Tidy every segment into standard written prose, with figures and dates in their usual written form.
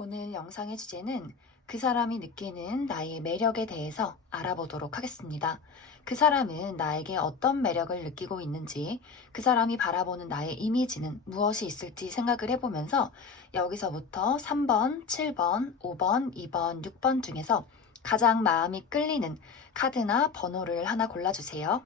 오늘 영상의 주제는 그 사람이 느끼는 나의 매력에 대해서 알아보도록 하겠습니다. 그 사람은 나에게 어떤 매력을 느끼고 있는지, 그 사람이 바라보는 나의 이미지는 무엇이 있을지 생각을 해보면서 여기서부터 3번, 7번, 5번, 2번, 6번 중에서 가장 마음이 끌리는 카드나 번호를 하나 골라주세요.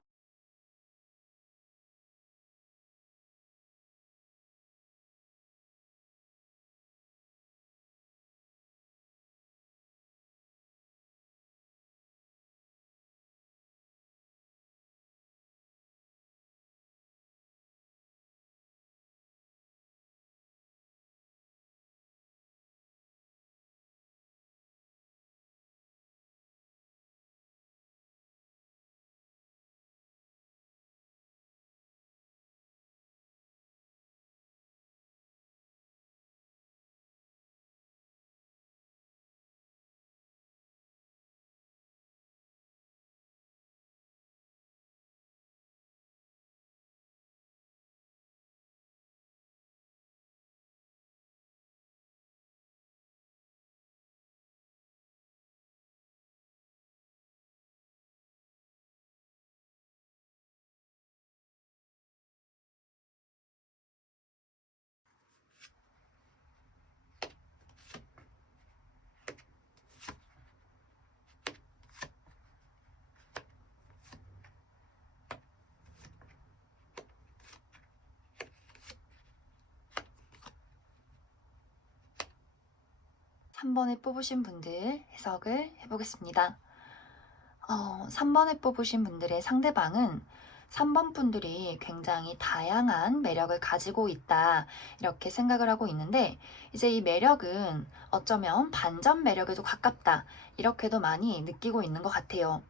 3번에 뽑으신 분들 해석을 해보겠습니다. 3번에 뽑으신 분들의 상대방은 3번 분들이 굉장히 다양한 매력을 가지고 있다, 이렇게 생각을 하고 있는데, 이제 이 매력은 어쩌면 반전 매력에도 가깝다, 이렇게도 많이 느끼고 있는 것 같아요.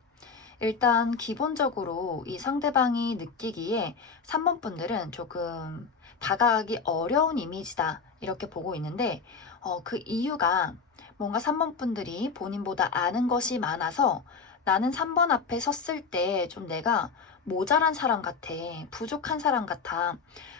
일단 기본적으로 이 상대방이 느끼기에 3번 분들은 조금 다가가기 어려운 이미지다, 이렇게 보고 있는데, 그 이유가 뭔가 3번 분들이 본인보다 아는 것이 많아서 나는 3번 앞에 섰을 때 좀 내가 모자란 사람 같아, 부족한 사람 같아.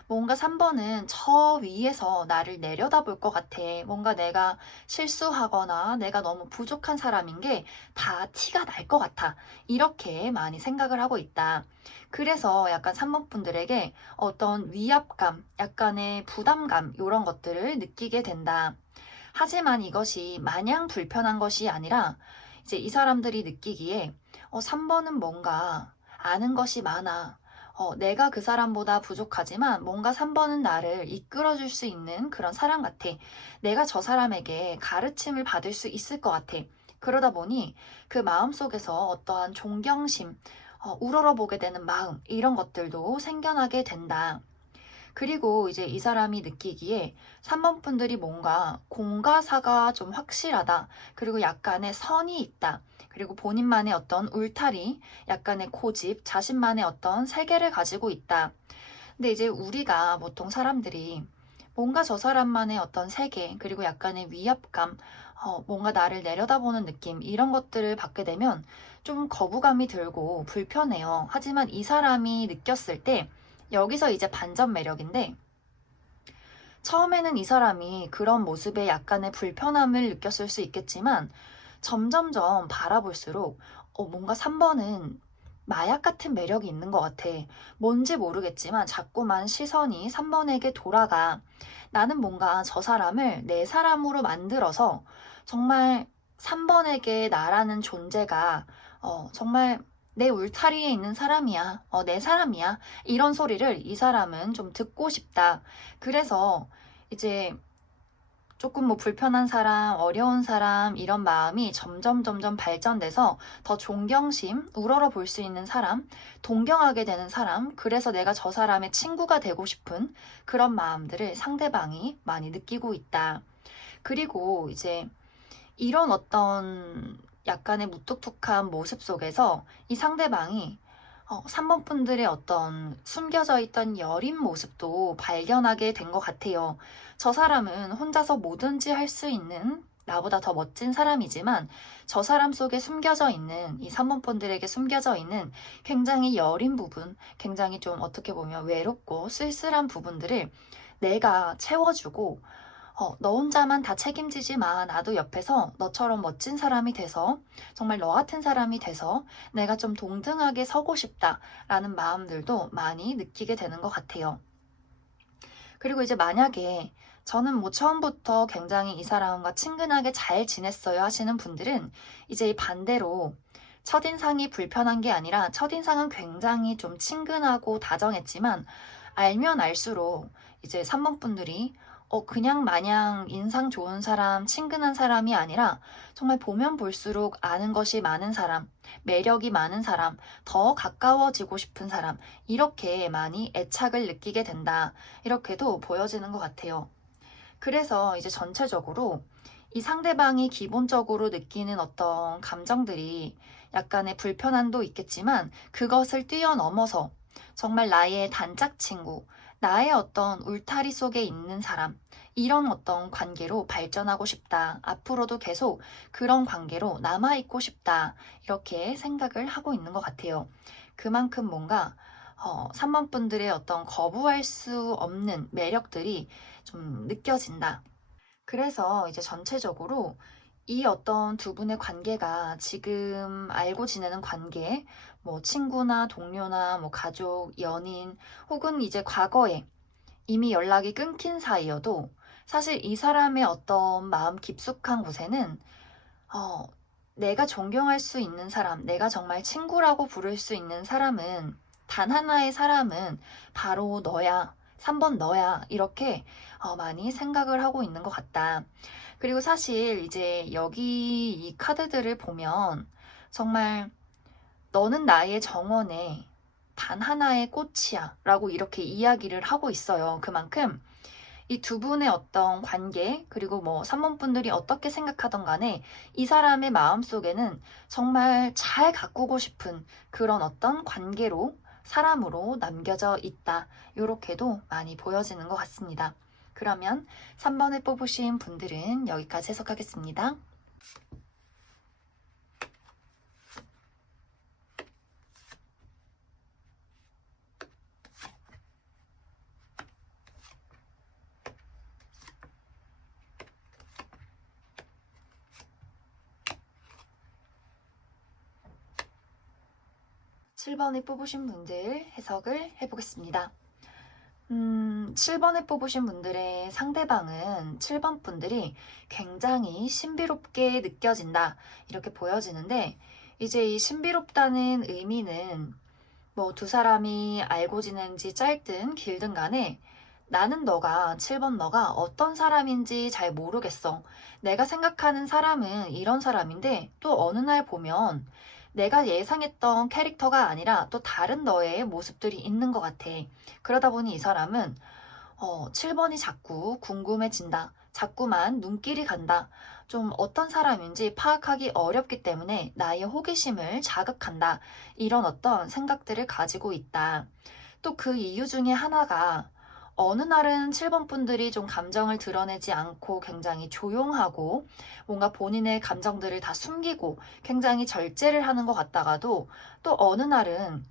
뭔가 3번은 저 위에서 나를 내려다볼 것 같아. 뭔가 내가 실수하거나 내가 너무 부족한 사람인 게 다 티가 날 것 같아. 이렇게 많이 생각을 하고 있다. 그래서 약간 3번 분들에게 어떤 위압감, 약간의 부담감, 이런 것들을 느끼게 된다. 하지만 이것이 마냥 불편한 것이 아니라 이제 이 사람들이 느끼기에 3번은 뭔가 아는 것이 많아. 내가 그 사람보다 부족하지만 뭔가 3번은 나를 이끌어줄 수 있는 그런 사람 같아. 내가 저 사람에게 가르침을 받을 수 있을 것 같아. 그러다 보니 그 마음 속에서 어떠한 존경심, 우러러보게 되는 마음, 이런 것들도 생겨나게 된다. 그리고 이제 이 사람이 느끼기에 3번 분들이 뭔가 공과사가 좀 확실하다. 그리고 약간의 선이 있다. 그리고 본인만의 어떤 울타리, 약간의 고집, 자신만의 어떤 세계를 가지고 있다. 근데 이제 우리가 보통 사람들이 뭔가 저 사람만의 어떤 세계, 그리고 약간의 위압감, 뭔가 나를 내려다보는 느낌, 이런 것들을 받게 되면 좀 거부감이 들고 불편해요. 하지만 이 사람이 느꼈을 때 여기서 이제 반전 매력인데, 처음에는 이 사람이 그런 모습에 약간의 불편함을 느꼈을 수 있겠지만 점점점 바라볼수록 뭔가 3번은 마약 같은 매력이 있는 것 같아. 뭔지 모르겠지만 자꾸만 시선이 3번에게 돌아가. 나는 뭔가 저 사람을 내 사람으로 만들어서 정말 3번에게 나라는 존재가 정말 내 울타리에 있는 사람이야. 내 사람이야. 이런 소리를 이 사람은 좀 듣고 싶다. 그래서 이제 조금 뭐 불편한 사람, 어려운 사람, 이런 마음이 점점 발전돼서 더 존경심, 우러러 볼 수 있는 사람, 동경하게 되는 사람, 그래서 내가 저 사람의 친구가 되고 싶은 그런 마음들을 상대방이 많이 느끼고 있다. 그리고 이제 이런 어떤 약간의 무뚝뚝한 모습 속에서 이 상대방이 3번 분들의 어떤 숨겨져 있던 여린 모습도 발견하게 된 것 같아요. 저 사람은 혼자서 뭐든지 할 수 있는 나보다 더 멋진 사람이지만 저 사람 속에 숨겨져 있는 이 3번 분들에게 숨겨져 있는 굉장히 여린 부분, 굉장히 좀 어떻게 보면 외롭고 쓸쓸한 부분들을 내가 채워주고 너 혼자만 다 책임지지 마. 나도 옆에서 너처럼 멋진 사람이 돼서 정말 너 같은 사람이 돼서 내가 좀 동등하게 서고 싶다라는 마음들도 많이 느끼게 되는 것 같아요. 그리고 이제 만약에 저는 뭐 처음부터 굉장히 이 사람과 친근하게 잘 지냈어요 하시는 분들은 이제 이 반대로 첫인상이 불편한 게 아니라 첫인상은 굉장히 좀 친근하고 다정했지만 알면 알수록 이제 3번 분들이 그냥 마냥 인상 좋은 사람, 친근한 사람이 아니라 정말 보면 볼수록 아는 것이 많은 사람, 매력이 많은 사람, 더 가까워지고 싶은 사람, 이렇게 많이 애착을 느끼게 된다. 이렇게도 보여지는 것 같아요. 그래서 이제 전체적으로 이 상대방이 기본적으로 느끼는 어떤 감정들이 약간의 불편함도 있겠지만 그것을 뛰어넘어서 정말 나의 단짝 친구, 나의 어떤 울타리 속에 있는 사람, 이런 어떤 관계로 발전하고 싶다. 앞으로도 계속 그런 관계로 남아있고 싶다. 이렇게 생각을 하고 있는 것 같아요. 그만큼 뭔가 3번 분들의 어떤 거부할 수 없는 매력들이 좀 느껴진다. 그래서 이제 전체적으로 이 어떤 두 분의 관계가 지금 알고 지내는 관계, 뭐 친구나 동료나 뭐 가족, 연인, 혹은 이제 과거에 이미 연락이 끊긴 사이여도 사실 이 사람의 어떤 마음 깊숙한 곳에는 어, 내가 존경할 수 있는 사람, 내가 정말 친구라고 부를 수 있는 사람은 단 하나의 사람은 바로 너야. 3번 너야. 이렇게 많이 생각을 하고 있는 것 같다. 그리고 사실 이제 여기 이 카드들을 보면 정말 너는 나의 정원에 단 하나의 꽃이야. 라고 이렇게 이야기를 하고 있어요. 그만큼 이 두 분의 어떤 관계, 그리고 뭐 3번 분들이 어떻게 생각하던 간에 이 사람의 마음속에는 정말 잘 가꾸고 싶은 그런 어떤 관계로, 사람으로 남겨져 있다. 이렇게도 많이 보여지는 것 같습니다. 그러면 3번을 뽑으신 분들은 여기까지 해석하겠습니다. 7번을 뽑으신 분들 해석을 해보겠습니다. 7번을 뽑으신 분들의 상대방은 7번 분들이 굉장히 신비롭게 느껴진다. 이렇게 보여지는데, 이제 이 신비롭다는 의미는 뭐 두 사람이 알고 지낸 지 짧든 길든 간에 나는 너가, 7번 너가 어떤 사람인지 잘 모르겠어. 내가 생각하는 사람은 이런 사람인데 또 어느 날 보면 내가 예상했던 캐릭터가 아니라 또 다른 너의 모습들이 있는 것 같아. 그러다 보니 이 사람은 7번이 자꾸 궁금해진다. 자꾸만 눈길이 간다. 좀 어떤 사람인지 파악하기 어렵기 때문에 나의 호기심을 자극한다. 이런 어떤 생각들을 가지고 있다. 또 그 이유 중에 하나가 어느 날은 7번 분들이 좀 감정을 드러내지 않고 굉장히 조용하고 뭔가 본인의 감정들을 다 숨기고 굉장히 절제를 하는 것 같다가도 또 어느 날은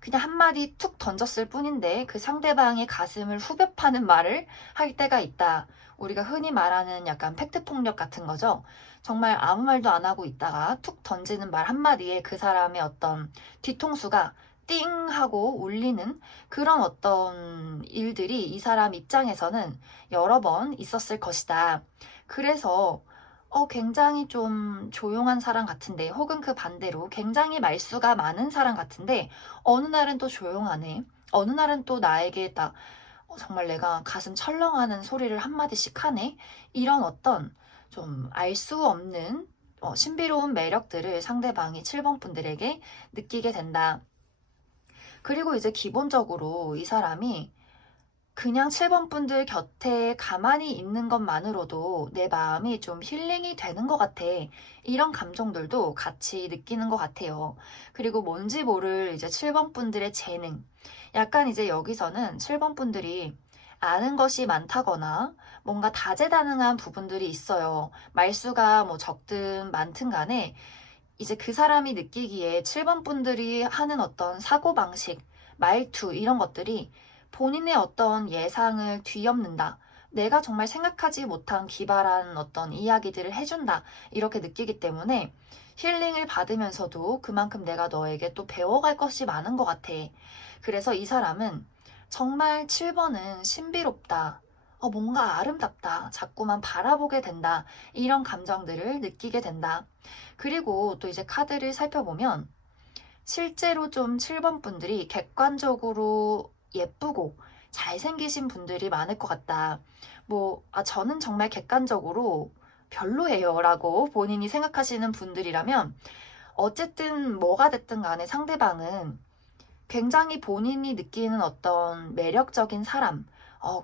그냥 한마디 툭 던졌을 뿐인데 그 상대방의 가슴을 후벼 파는 말을 할 때가 있다. 우리가 흔히 말하는 약간 팩트 폭력 같은 거죠. 정말 아무 말도 안 하고 있다가 툭 던지는 말 한마디에 그 사람의 어떤 뒤통수가 띵 하고 울리는 그런 어떤 일들이 이 사람 입장에서는 여러 번 있었을 것이다. 그래서 굉장히 좀 조용한 사람 같은데, 혹은 그 반대로 굉장히 말수가 많은 사람 같은데, 어느 날은 또 조용하네. 어느 날은 또 나에게 딱, 정말 내가 가슴 철렁하는 소리를 한마디씩 하네. 이런 어떤 좀 알 수 없는 신비로운 매력들을 상대방이 7번 분들에게 느끼게 된다. 그리고 이제 기본적으로 이 사람이 그냥 7번 분들 곁에 가만히 있는 것만으로도 내 마음이 좀 힐링이 되는 것 같아. 이런 감정들도 같이 느끼는 것 같아요. 그리고 뭔지 모를 이제 7번 분들의 재능. 약간 이제 여기서는 7번 분들이 아는 것이 많다거나 뭔가 다재다능한 부분들이 있어요. 말수가 뭐 적든 많든 간에 이제 그 사람이 느끼기에 7번 분들이 하는 어떤 사고방식, 말투 이런 것들이 본인의 어떤 예상을 뒤엎는다. 내가 정말 생각하지 못한 기발한 어떤 이야기들을 해준다. 이렇게 느끼기 때문에 힐링을 받으면서도 그만큼 내가 너에게 또 배워갈 것이 많은 것 같아. 그래서 이 사람은 정말 7번은 신비롭다. 뭔가 아름답다. 자꾸만 바라보게 된다. 이런 감정들을 느끼게 된다. 그리고 또 이제 카드를 살펴보면 실제로 좀 7번 분들이 객관적으로 예쁘고 잘생기신 분들이 많을 것 같다. 저는 정말 객관적으로 별로예요 라고 본인이 생각하시는 분들이라면 어쨌든 뭐가 됐든 간에 상대방은 굉장히 본인이 느끼는 어떤 매력적인 사람,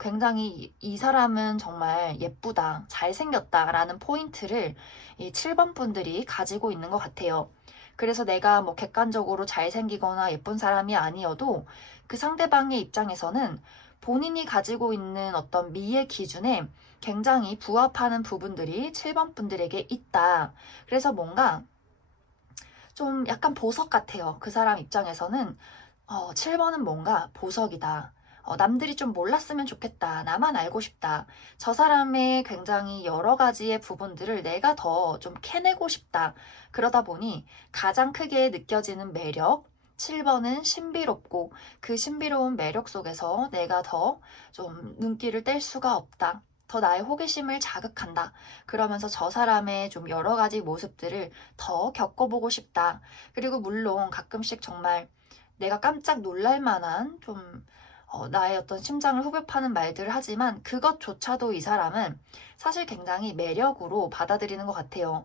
굉장히 이 사람은 정말 예쁘다, 잘생겼다라는 포인트를 이 7번 분들이 가지고 있는 것 같아요. 그래서 내가 객관적으로 잘생기거나 예쁜 사람이 아니어도 그 상대방의 입장에서는 본인이 가지고 있는 어떤 미의 기준에 굉장히 부합하는 부분들이 7번 분들에게 있다. 그래서 뭔가 좀 약간 보석 같아요. 그 사람 입장에서는 7번은 뭔가 보석이다. 남들이 좀 몰랐으면 좋겠다. 나만 알고 싶다. 저 사람의 굉장히 여러 가지의 부분들을 내가 더 좀 캐내고 싶다. 그러다 보니 가장 크게 느껴지는 매력, 7번은 신비롭고 그 신비로운 매력 속에서 내가 더 좀 눈길을 뗄 수가 없다. 더 나의 호기심을 자극한다. 그러면서 저 사람의 좀 여러 가지 모습들을 더 겪어보고 싶다. 그리고 물론 가끔씩 정말 내가 깜짝 놀랄 만한 좀 나의 어떤 심장을 후벼 파는 말들을 하지만 그것조차도 이 사람은 사실 굉장히 매력으로 받아들이는 것 같아요.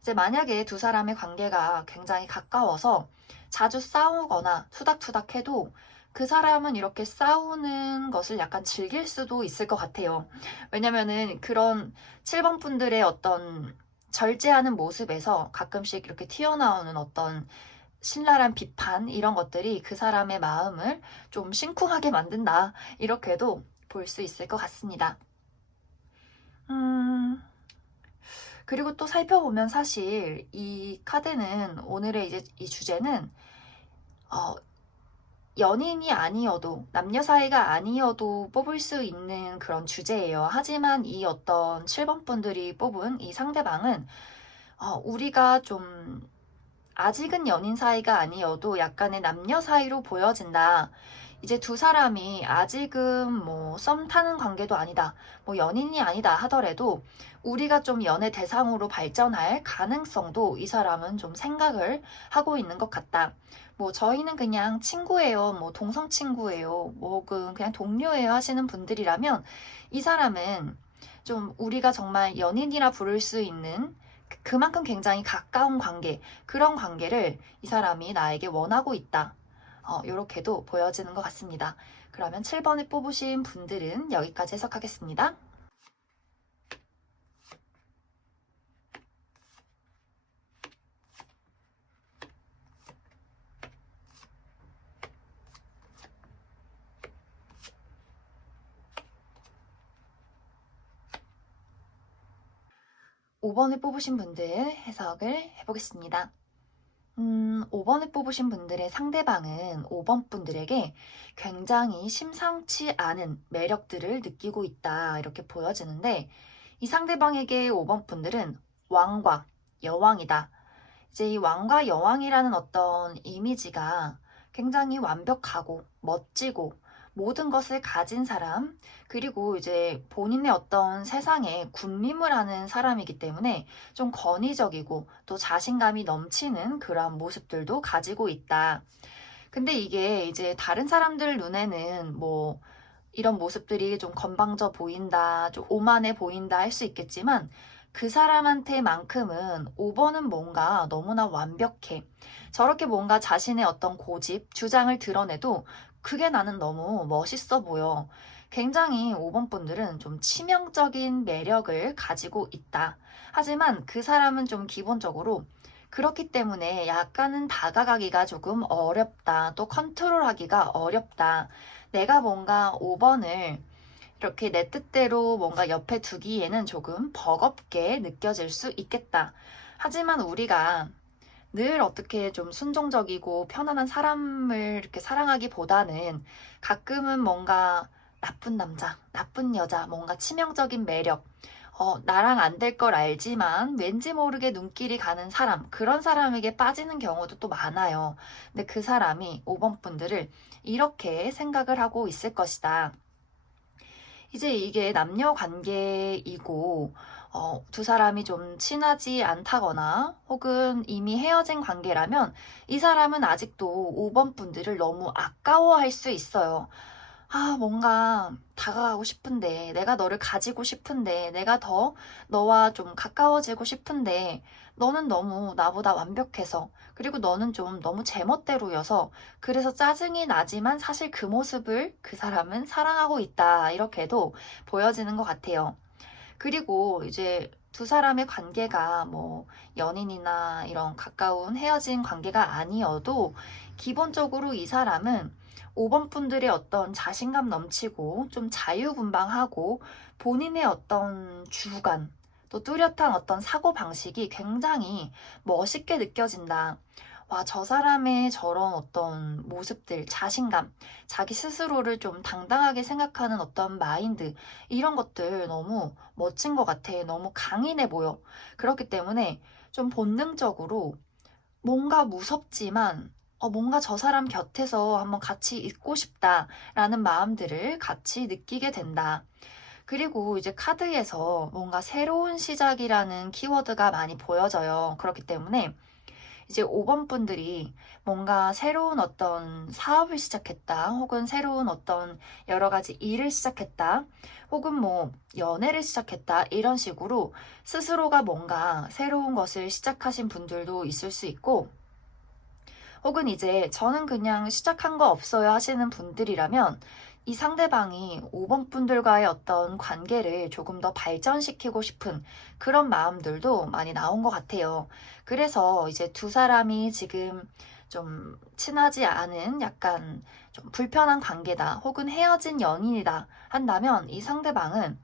이제 만약에 두 사람의 관계가 굉장히 가까워서 자주 싸우거나 투닥투닥해도 그 사람은 이렇게 싸우는 것을 약간 즐길 수도 있을 것 같아요. 왜냐면은 그런 7번 분들의 어떤 절제하는 모습에서 가끔씩 이렇게 튀어나오는 어떤 신랄한 비판 이런 것들이 그 사람의 마음을 좀 심쿵하게 만든다. 이렇게도 볼 수 있을 것 같습니다. 그리고 또 살펴보면 사실 이 카드는 오늘의 이제 이 주제는 연인이 아니어도 남녀 사이가 아니어도 뽑을 수 있는 그런 주제예요. 하지만 이 어떤 7번 분들이 뽑은 이 상대방은 우리가 좀 아직은 연인 사이가 아니어도 약간의 남녀 사이로 보여진다. 이제 두 사람이 아직은 썸 타는 관계도 아니다. 연인이 아니다 하더라도 우리가 좀 연애 대상으로 발전할 가능성도 이 사람은 좀 생각을 하고 있는 것 같다. 저희는 그냥 친구예요. 동성 친구예요. 그냥 동료예요 하시는 분들이라면 이 사람은 좀 우리가 정말 연인이라 부를 수 있는 그만큼 굉장히 가까운 관계, 그런 관계를 이 사람이 나에게 원하고 있다. 이렇게도 보여지는 것 같습니다. 그러면 7번을 뽑으신 분들은 여기까지 해석하겠습니다. 5번을 뽑으신 분들 해석을 해보겠습니다. 5번을 뽑으신 분들의 상대방은 5번 분들에게 굉장히 심상치 않은 매력들을 느끼고 있다. 이렇게 보여지는데 이 상대방에게 5번 분들은 왕과 여왕이다. 이제 이 왕과 여왕이라는 어떤 이미지가 굉장히 완벽하고 멋지고 모든 것을 가진 사람, 그리고 이제 본인의 어떤 세상에 군림을 하는 사람이기 때문에 좀 권위적이고 또 자신감이 넘치는 그런 모습들도 가지고 있다. 근데 이게 이제 다른 사람들 눈에는 이런 모습들이 좀 건방져 보인다, 좀 오만해 보인다 할 수 있겠지만 그 사람한테만큼은 5번은 뭔가 너무나 완벽해. 저렇게 뭔가 자신의 어떤 고집, 주장을 드러내도 그게 나는 너무 멋있어 보여. 굉장히 5번 분들은 좀 치명적인 매력을 가지고 있다. 하지만 그 사람은 좀 기본적으로 그렇기 때문에 약간은 다가가기가 조금 어렵다. 또 컨트롤하기가 어렵다. 내가 뭔가 5번을 이렇게 내 뜻대로 뭔가 옆에 두기에는 조금 버겁게 느껴질 수 있겠다. 하지만 우리가 늘 어떻게 좀 순종적이고 편안한 사람을 이렇게 사랑하기보다는 가끔은 뭔가 나쁜 남자, 나쁜 여자, 뭔가 치명적인 매력, 나랑 안 될 걸 알지만 왠지 모르게 눈길이 가는 사람, 그런 사람에게 빠지는 경우도 또 많아요. 근데 그 사람이 5번 분들을 이렇게 생각을 하고 있을 것이다. 이제 이게 남녀 관계이고, 두 사람이 좀 친하지 않다거나 혹은 이미 헤어진 관계라면 이 사람은 아직도 5번 분들을 너무 아까워할 수 있어요. 아, 뭔가 다가가고 싶은데, 내가 너를 가지고 싶은데, 내가 더 너와 좀 가까워지고 싶은데, 너는 너무 나보다 완벽해서, 그리고 너는 좀 너무 제멋대로여서, 그래서 짜증이 나지만 사실 그 모습을 그 사람은 사랑하고 있다. 이렇게도 보여지는 것 같아요. 그리고 이제 두 사람의 관계가 뭐 연인이나 이런 가까운 헤어진 관계가 아니어도 기본적으로 이 사람은 5번 분들의 어떤 자신감 넘치고 좀 자유분방하고 본인의 어떤 주관, 또 뚜렷한 어떤 사고방식이 굉장히 멋있게 느껴진다. 와, 저 사람의 저런 어떤 모습들, 자신감, 자기 스스로를 좀 당당하게 생각하는 어떤 마인드, 이런 것들 너무 멋진 것 같아. 너무 강인해 보여. 그렇기 때문에 좀 본능적으로 뭔가 무섭지만 뭔가 저 사람 곁에서 한번 같이 있고 싶다라는 마음들을 같이 느끼게 된다. 그리고 이제 카드에서 뭔가 새로운 시작이라는 키워드가 많이 보여져요. 그렇기 때문에 이제 5번 분들이 뭔가 새로운 어떤 사업을 시작했다, 혹은 새로운 어떤 여러 가지 일을 시작했다, 혹은 뭐 연애를 시작했다, 이런 식으로 스스로가 뭔가 새로운 것을 시작하신 분들도 있을 수 있고, 혹은 이제 저는 그냥 시작한 거 없어요 하시는 분들이라면 이 상대방이 5번 분들과의 어떤 관계를 조금 더 발전시키고 싶은 그런 마음들도 많이 나온 것 같아요. 그래서 이제 두 사람이 지금 좀 친하지 않은 약간 좀 불편한 관계다, 혹은 헤어진 연인이다 한다면 이 상대방은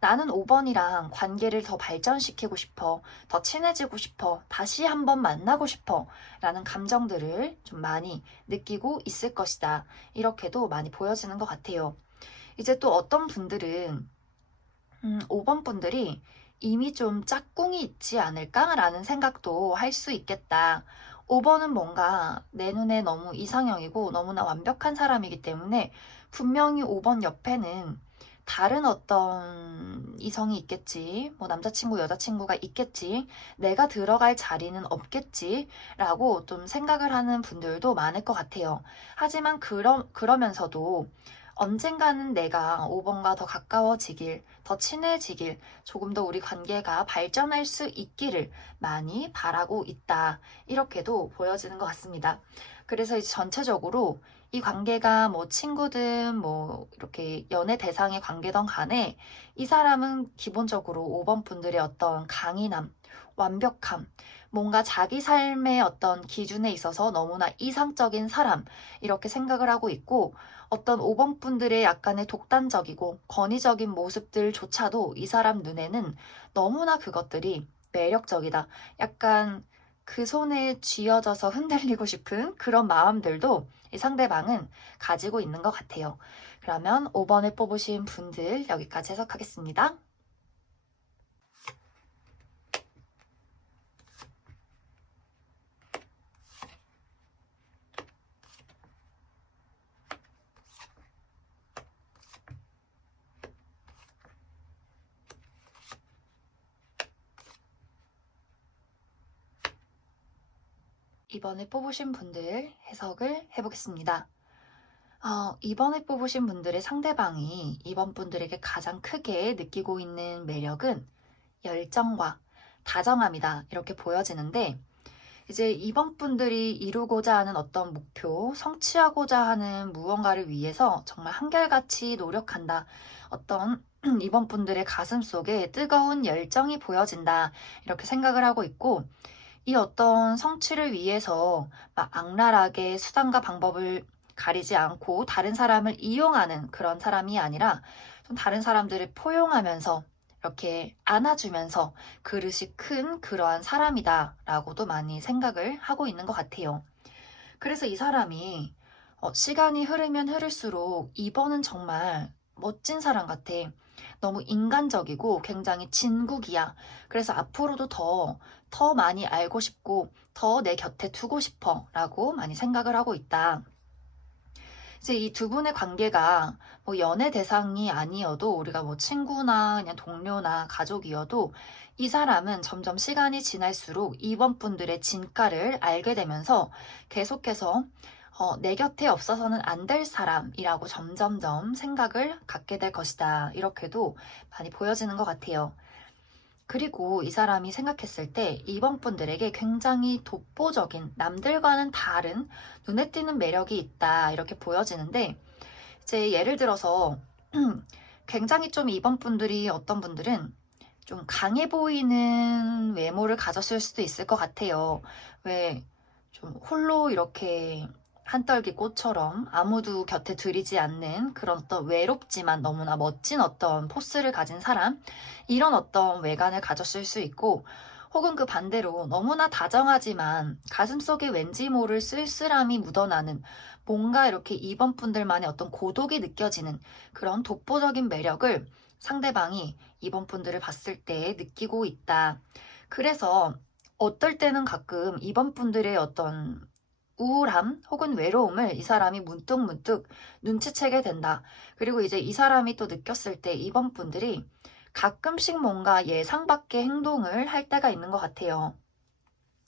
나는 5번이랑 관계를 더 발전시키고 싶어, 더 친해지고 싶어, 다시 한번 만나고 싶어 라는 감정들을 좀 많이 느끼고 있을 것이다. 이렇게도 많이 보여지는 것 같아요. 이제 또 어떤 분들은 5번 분들이 이미 좀 짝꿍이 있지 않을까라는 생각도 할 수 있겠다. 5번은 뭔가 내 눈에 너무 이상형이고 너무나 완벽한 사람이기 때문에 분명히 5번 옆에는 다른 어떤 이성이 있겠지, 뭐 남자친구, 여자친구가 있겠지, 내가 들어갈 자리는 없겠지, 라고 좀 생각을 하는 분들도 많을 것 같아요. 하지만 그러면서도 언젠가는 내가 5번과 더 가까워지길, 더 친해지길, 조금 더 우리 관계가 발전할 수 있기를 많이 바라고 있다. 이렇게도 보여지는 것 같습니다. 그래서 이제 전체적으로 이 관계가 뭐 친구든 뭐 이렇게 연애 대상의 관계든 간에 이 사람은 기본적으로 5번 분들의 어떤 강인함, 완벽함, 뭔가 자기 삶의 어떤 기준에 있어서 너무나 이상적인 사람, 이렇게 생각을 하고 있고, 어떤 5번 분들의 약간의 독단적이고 권위적인 모습들조차도 이 사람 눈에는 너무나 그것들이 매력적이다. 약간 그 손에 쥐어져서 흔들리고 싶은 그런 마음들도 이 상대방은 가지고 있는 것 같아요. 그러면 5번을 뽑으신 분들 여기까지 해석하겠습니다. 이번에 뽑으신 분들 해석을 해보겠습니다. 이번에 뽑으신 분들의 상대방이 이번 분들에게 가장 크게 느끼고 있는 매력은 열정과 다정함이다. 이렇게 보여지는데, 이제 이번 분들이 이루고자 하는 어떤 목표, 성취하고자 하는 무언가를 위해서 정말 한결같이 노력한다. 어떤 이번 분들의 가슴 속에 뜨거운 열정이 보여진다. 이렇게 생각을 하고 있고, 이 어떤 성취를 위해서 막 악랄하게 수단과 방법을 가리지 않고 다른 사람을 이용하는 그런 사람이 아니라 좀 다른 사람들을 포용하면서 이렇게 안아주면서 그릇이 큰 그러한 사람이다 라고도 많이 생각을 하고 있는 것 같아요. 그래서 이 사람이 시간이 흐르면 흐를수록 2번은 정말 멋진 사람 같아. 너무 인간적이고 굉장히 진국이야. 그래서 앞으로도 더 많이 알고 싶고 더 내 곁에 두고 싶어 라고 많이 생각을 하고 있다. 이제 이 두 분의 관계가 뭐 연애 대상이 아니어도 우리가 뭐 친구나 그냥 동료나 가족이어도 이 사람은 점점 시간이 지날수록 이번 분들의 진가를 알게 되면서 계속해서 내 곁에 없어서는 안 될 사람이라고 점점점 생각을 갖게 될 것이다. 이렇게도 많이 보여지는 것 같아요. 그리고 이 사람이 생각했을 때 이번 분들에게 굉장히 독보적인 남들과는 다른 눈에 띄는 매력이 있다 이렇게 보여지는데 이제 예를 들어서 굉장히 좀 이번 분들이 어떤 분들은 좀 강해 보이는 외모를 가졌을 수도 있을 것 같아요. 왜 좀 홀로 이렇게 한떨기 꽃처럼 아무도 곁에 들이지 않는 그런 어떤 외롭지만 너무나 멋진 어떤 포스를 가진 사람, 이런 어떤 외관을 가졌을 수 있고, 혹은 그 반대로 너무나 다정하지만 가슴속에 왠지 모를 쓸쓸함이 묻어나는 뭔가 이렇게 이번 분들만의 어떤 고독이 느껴지는 그런 독보적인 매력을 상대방이 이번 분들을 봤을 때 느끼고 있다. 그래서 어떨 때는 가끔 이번 분들의 어떤 우울함 혹은 외로움을 이 사람이 문득문득 눈치채게 된다. 그리고 이제 이 사람이 또 느꼈을 때 이번 분들이 가끔씩 뭔가 예상 밖의 행동을 할 때가 있는 것 같아요.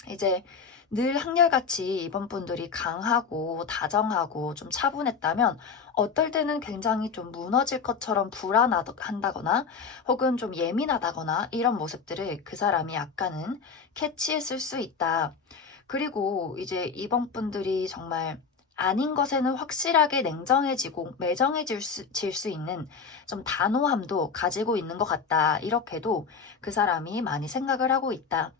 이제 늘 한결같이 이번 분들이 강하고 다정하고 좀 차분했다면 어떨 때는 굉장히 좀 무너질 것처럼 불안하다거나 혹은 좀 예민하다거나 이런 모습들을 그 사람이 약간은 캐치했을 수 있다. 그리고 이제 이번 분들이 정말 아닌 것에는 확실하게 냉정해지고 매정해질 수 있는 좀 단호함도 가지고 있는 것 같다. 이렇게도 그 사람이 많이 생각을 하고 있다.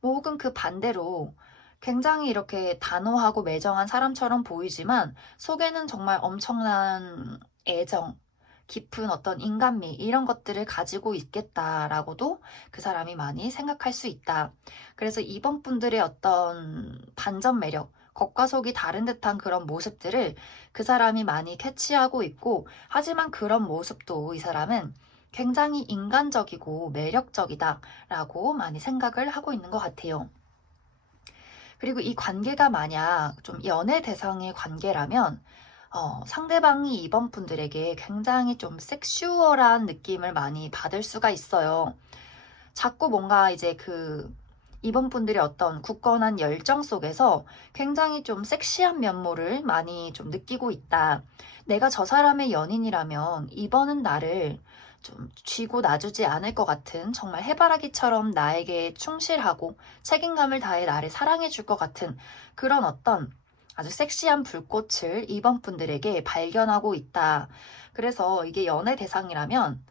뭐 혹은 그 반대로 굉장히 이렇게 단호하고 매정한 사람처럼 보이지만 속에는 정말 엄청난 애정, 깊은 어떤 인간미 이런 것들을 가지고 있겠다라고도 그 사람이 많이 생각할 수 있다. 그래서 이번 분들의 어떤 반전 매력, 겉과 속이 다른 듯한 그런 모습들을 그 사람이 많이 캐치하고 있고, 하지만 그런 모습도 이 사람은 굉장히 인간적이고 매력적이다라고 많이 생각을 하고 있는 것 같아요. 그리고 이 관계가 만약 좀 연애 대상의 관계라면 상대방이 이번 분들에게 굉장히 좀 섹슈얼한 느낌을 많이 받을 수가 있어요. 자꾸 뭔가 이제 이번 분들의 어떤 굳건한 열정 속에서 굉장히 좀 섹시한 면모를 많이 좀 느끼고 있다. 내가 저 사람의 연인이라면 이번은 나를 좀 쥐고 놔주지 않을 것 같은 정말 해바라기처럼 나에게 충실하고 책임감을 다해 나를 사랑해 줄 것 같은 그런 어떤 아주 섹시한 불꽃을 이번 분들에게 발견하고 있다. 그래서 이게 연애 대상이라면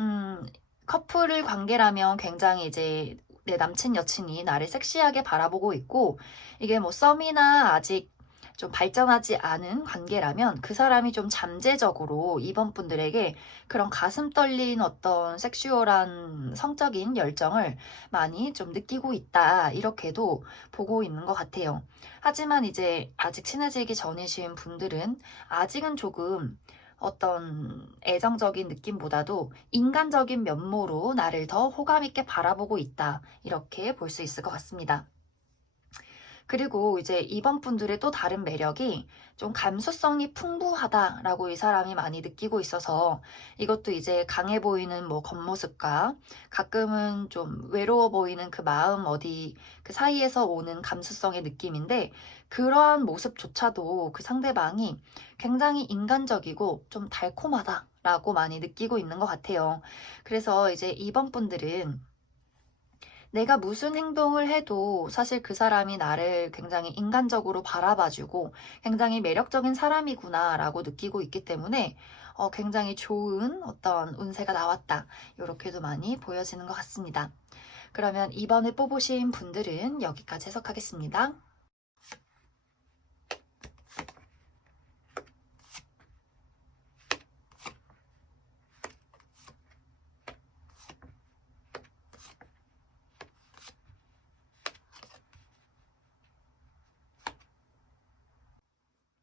음, 커플을 관계라면 굉장히 이제 내 남친 여친이 나를 섹시하게 바라보고 있고 이게 뭐 썸이나 아직 좀 발전하지 않은 관계라면 그 사람이 좀 잠재적으로 이번 분들에게 그런 가슴 떨린 어떤 섹슈얼한 성적인 열정을 많이 좀 느끼고 있다. 이렇게도 보고 있는 것 같아요. 하지만 이제 아직 친해지기 전이신 분들은 아직은 조금 어떤 애정적인 느낌보다도 인간적인 면모로 나를 더 호감 있게 바라보고 있다. 이렇게 볼 수 있을 것 같습니다. 그리고 이제 이번 분들의 또 다른 매력이 좀 감수성이 풍부하다라고 이 사람이 많이 느끼고 있어서 이것도 이제 강해 보이는 뭐 겉모습과 가끔은 좀 외로워 보이는 그 마음 어디 그 사이에서 오는 감수성의 느낌인데 그러한 모습조차도 그 상대방이 굉장히 인간적이고 좀 달콤하다라고 많이 느끼고 있는 것 같아요. 그래서 이제 이번 분들은 내가 무슨 행동을 해도 사실 그 사람이 나를 굉장히 인간적으로 바라봐주고 굉장히 매력적인 사람이구나라고 느끼고 있기 때문에 굉장히 좋은 어떤 운세가 나왔다. 이렇게도 많이 보여지는 것 같습니다. 그러면 이번에 뽑으신 분들은 여기까지 해석하겠습니다.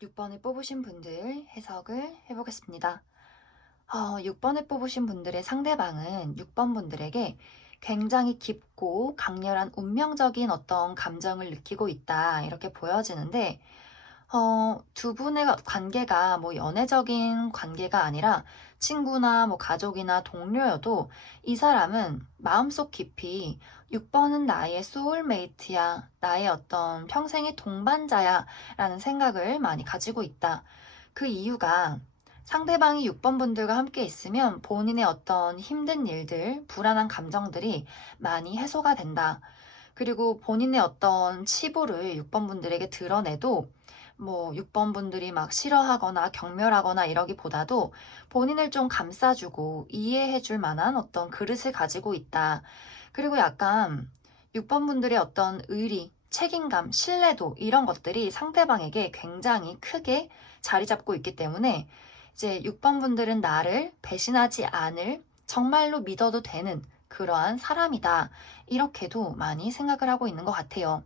6번을 뽑으신 분들 해석을 해보겠습니다. 6번을 뽑으신 분들의 상대방은 6번 분들에게 굉장히 깊고 강렬한 운명적인 어떤 감정을 느끼고 있다, 이렇게 보여지는데, 두 분의 관계가 뭐 연애적인 관계가 아니라 친구나 뭐 가족이나 동료여도 이 사람은 마음속 깊이 6번은 나의 소울메이트야, 나의 어떤 평생의 동반자야 라는 생각을 많이 가지고 있다. 그 이유가 상대방이 6번 분들과 함께 있으면 본인의 어떤 힘든 일들, 불안한 감정들이 많이 해소가 된다. 그리고 본인의 어떤 치부를 6번 분들에게 드러내도 뭐 6번 분들이 막 싫어하거나 경멸하거나 이러기보다도 본인을 좀 감싸주고 이해해줄 만한 어떤 그릇을 가지고 있다. 그리고 약간 6번 분들의 어떤 의리, 책임감, 신뢰도 이런 것들이 상대방에게 굉장히 크게 자리 잡고 있기 때문에 이제 6번 분들은 나를 배신하지 않을, 정말로 믿어도 되는 그러한 사람이다. 이렇게도 많이 생각을 하고 있는 것 같아요.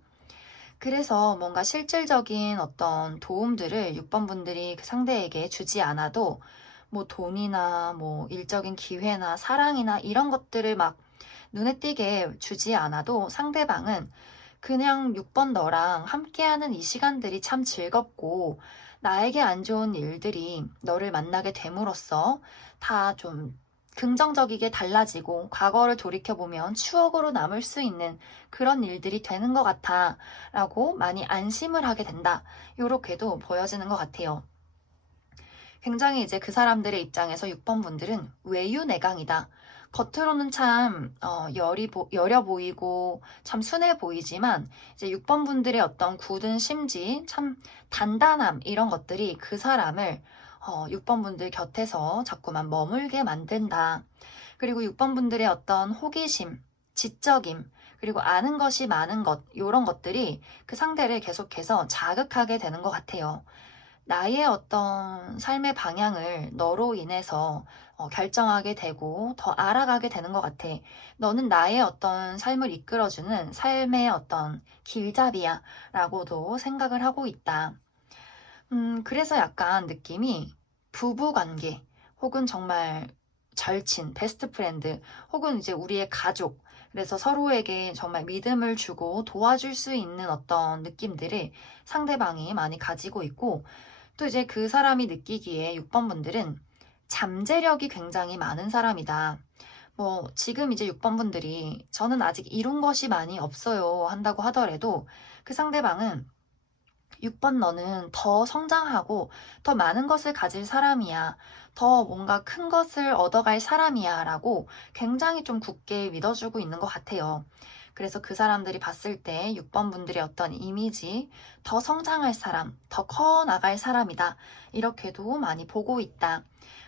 그래서 뭔가 실질적인 어떤 도움들을 6번 분들이 그 상대에게 주지 않아도 뭐 돈이나 뭐 일적인 기회나 사랑이나 이런 것들을 막 눈에 띄게 주지 않아도 상대방은 그냥 6번 너랑 함께하는 이 시간들이 참 즐겁고 나에게 안 좋은 일들이 너를 만나게 됨으로써 다 좀 긍정적이게 달라지고 과거를 돌이켜보면 추억으로 남을 수 있는 그런 일들이 되는 것 같아 라고 많이 안심을 하게 된다. 이렇게도 보여지는 것 같아요. 굉장히 이제 그 사람들의 입장에서 6번 분들은 외유내강이다. 겉으로는 참 여려 보이고 참 순해 보이지만 이제 6번 분들의 어떤 굳은 심지, 참 단단함 이런 것들이 그 사람을 6번 분들 곁에서 자꾸만 머물게 만든다. 그리고 6번 분들의 어떤 호기심, 지적임, 그리고 아는 것이 많은 것, 이런 것들이 그 상대를 계속해서 자극하게 되는 것 같아요. 나의 어떤 삶의 방향을 너로 인해서 결정하게 되고 더 알아가게 되는 것 같아. 너는 나의 어떤 삶을 이끌어주는 삶의 어떤 길잡이야 라고도 생각을 하고 있다. 그래서 약간 느낌이 부부 관계 혹은 정말 절친, 베스트 프렌드 혹은 이제 우리의 가족, 그래서 서로에게 정말 믿음을 주고 도와줄 수 있는 어떤 느낌들을 상대방이 많이 가지고 있고, 또 이제 그 사람이 느끼기에 6번 분들은 잠재력이 굉장히 많은 사람이다. 뭐 지금 이제 6번 분들이 저는 아직 이룬 것이 많이 없어요 한다고 하더라도 그 상대방은 6번 너는 더 성장하고 더 많은 것을 가질 사람이야. 더 뭔가 큰 것을 얻어갈 사람이야 라고 굉장히 좀 굳게 믿어주고 있는 것 같아요. 그래서 그 사람들이 봤을 때 6번 분들의 어떤 이미지, 더 성장할 사람, 더 커 나갈 사람이다. 이렇게도 많이 보고 있다.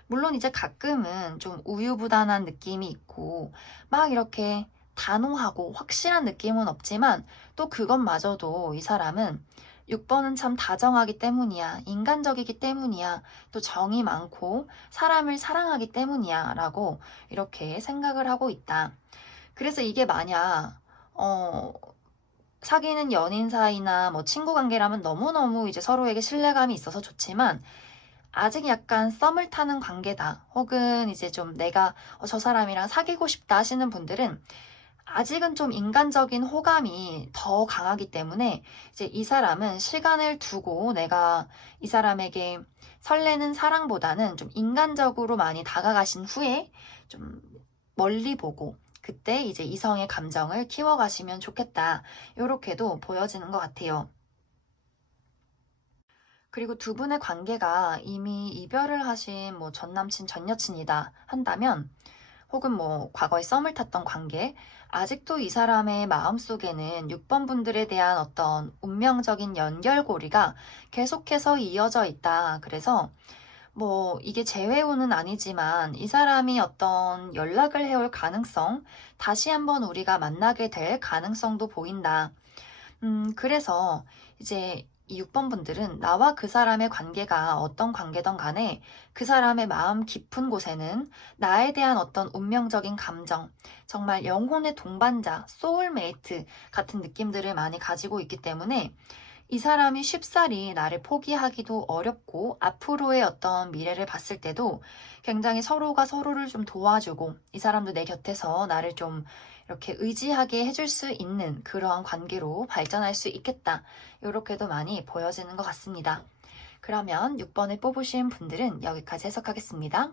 물론 이제 가끔은 좀 우유부단한 느낌이 있고 막 이렇게 단호하고 확실한 느낌은 없지만 또 그것마저도 이 사람은 6번은 참 다정하기 때문이야. 인간적이기 때문이야. 또 정이 많고 사람을 사랑하기 때문이야. 라고 이렇게 생각을 하고 있다. 그래서 이게 만약, 사귀는 연인 사이나 뭐 친구 관계라면 너무너무 이제 서로에게 신뢰감이 있어서 좋지만 아직 약간 썸을 타는 관계다. 혹은 이제 좀 내가 저 사람이랑 사귀고 싶다 하시는 분들은 아직은 좀 인간적인 호감이 더 강하기 때문에 이제 이 사람은 시간을 두고 내가 이 사람에게 설레는 사랑보다는 좀 인간적으로 많이 다가가신 후에 좀 멀리 보고 그때 이제 이성의 감정을 키워가시면 좋겠다. 이렇게도 보여지는 것 같아요. 그리고 두 분의 관계가 이미 이별을 하신 뭐 전 남친, 전 여친이다 한다면, 혹은 뭐 과거에 썸을 탔던 관계, 아직도 이 사람의 마음속에는 6번 분들에 대한 어떤 운명적인 연결고리가 계속해서 이어져 있다. 그래서 뭐 이게 재회호는 아니지만 이 사람이 어떤 연락을 해올 가능성, 다시 한번 우리가 만나게 될 가능성도 보인다. 그래서 이제 이 6번 분들은 나와 그 사람의 관계가 어떤 관계든 간에 그 사람의 마음 깊은 곳에는 나에 대한 어떤 운명적인 감정, 정말 영혼의 동반자, 소울메이트 같은 느낌들을 많이 가지고 있기 때문에 이 사람이 쉽사리 나를 포기하기도 어렵고 앞으로의 어떤 미래를 봤을 때도 굉장히 서로가 서로를 좀 도와주고 이 사람도 내 곁에서 나를 좀 이렇게 의지하게 해줄 수 있는 그러한 관계로 발전할 수 있겠다. 이렇게도 많이 보여지는 것 같습니다. 그러면 6번을 뽑으신 분들은 여기까지 해석하겠습니다.